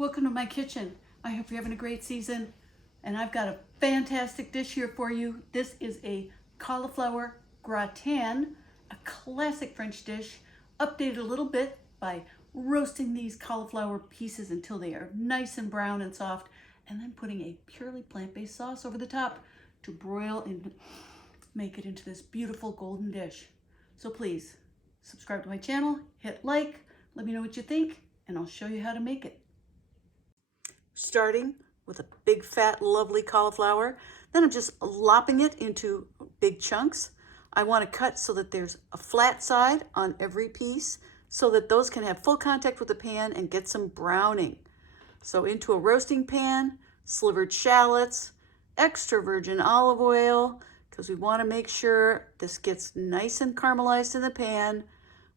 Welcome to my kitchen. I hope you're having a great season, and I've got a fantastic dish here for you. This is a cauliflower gratin, a classic French dish, updated a little bit by roasting these cauliflower pieces until they are nice and brown and soft, and then putting a purely plant-based sauce over the top to broil and make it into this beautiful golden dish. So please subscribe to my channel, hit like, let me know what you think, and I'll show you how to make it. Starting with a big fat lovely cauliflower, then I'm just lopping it into big chunks. I want to cut so that there's a flat side on every piece so that those can have full contact with the pan and get some browning. So into a roasting pan, slivered shallots, extra virgin olive oil, because we want to make sure this gets nice and caramelized in the pan.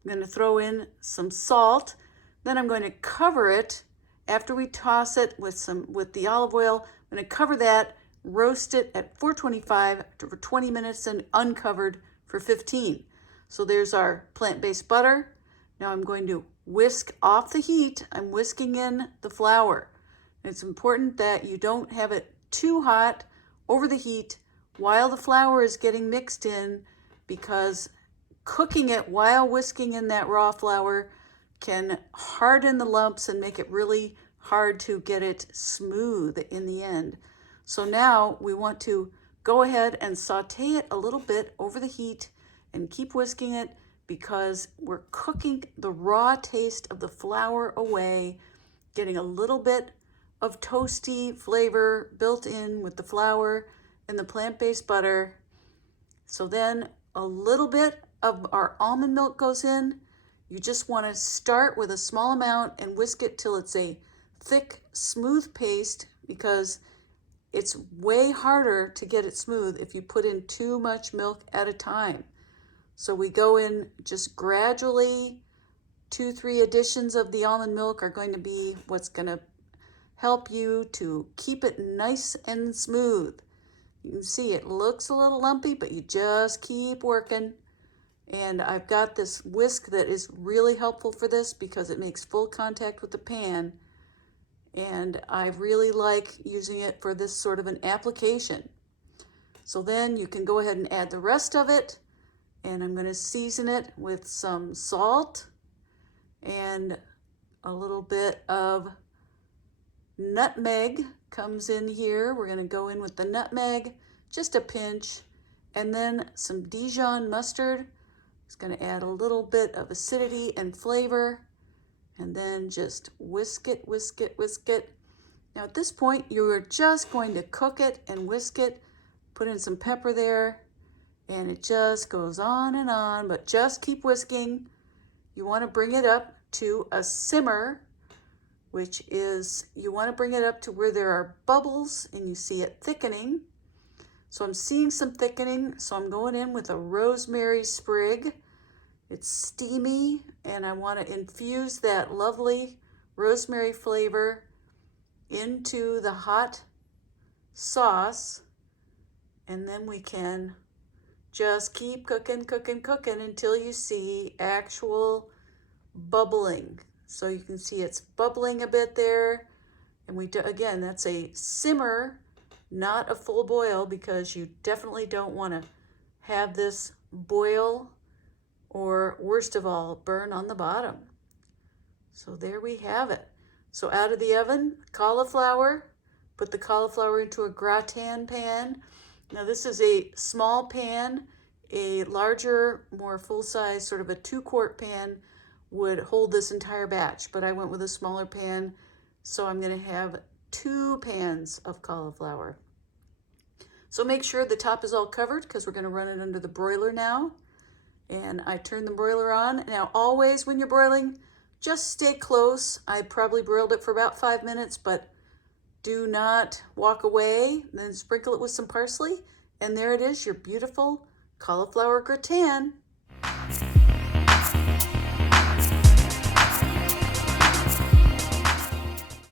I'm going to throw in some salt. Then I'm going to cover it. After we toss it with the olive oil, I'm going to cover that, roast it at 425 for 20 minutes and uncovered for 15. So there's our plant-based butter. Now I'm going to whisk off the heat. I'm whisking in the flour. It's important that you don't have it too hot over the heat while the flour is getting mixed in, because cooking it while whisking in that raw flour can harden the lumps and make it really hard to get it smooth in the end. So now we want to go ahead and saute it a little bit over the heat and keep whisking it, because we're cooking the raw taste of the flour away, getting a little bit of toasty flavor built in with the flour and the plant-based butter. So then a little bit of our almond milk goes in. You just want to start with a small amount and whisk it till it's a thick, smooth paste, because it's way harder to get it smooth if you put in too much milk at a time. So we go in just gradually. 2-3 additions of the almond milk are going to be what's going to help you to keep it nice and smooth. You can see it looks a little lumpy, but you just keep working. And I've got this whisk that is really helpful for this because it makes full contact with the pan. And I really like using it for this sort of an application. So then you can go ahead and add the rest of it. And I'm going to season it with some salt and a little bit of nutmeg comes in here. We're going to go in with the nutmeg, just a pinch, and then some Dijon mustard. It's going to add a little bit of acidity and flavor, and then just whisk it, whisk it, whisk it. Now at this point, you are just going to cook it and whisk it, put in some pepper there, and it just goes on, but just keep whisking. You want to bring it up to a simmer, which is, you want to bring it up to where there are bubbles and you see it thickening. So I'm seeing some thickening, so I'm going in with a rosemary sprig. It's steamy, and I want to infuse that lovely rosemary flavor into the hot sauce, and then we can just keep cooking, cooking, cooking until you see actual bubbling. So you can see it's bubbling a bit there, and again, that's a simmer, not a full boil, because you definitely don't want to have this boil or, worst of all, burn on the bottom. So there we have it. So out of the oven, cauliflower, put the cauliflower into a gratin pan. Now this is a small pan. A larger, more full-size, sort of a 2-quart pan would hold this entire batch, but I went with a smaller pan, so I'm going to have 2 pans of cauliflower. So make sure the top is all covered, because we're going to run it under the broiler now. And I turn the broiler on. Now always when you're broiling, just stay close. I probably broiled it for about 5 minutes, but do not walk away. Then sprinkle it with some parsley, and there it is, your beautiful cauliflower gratin.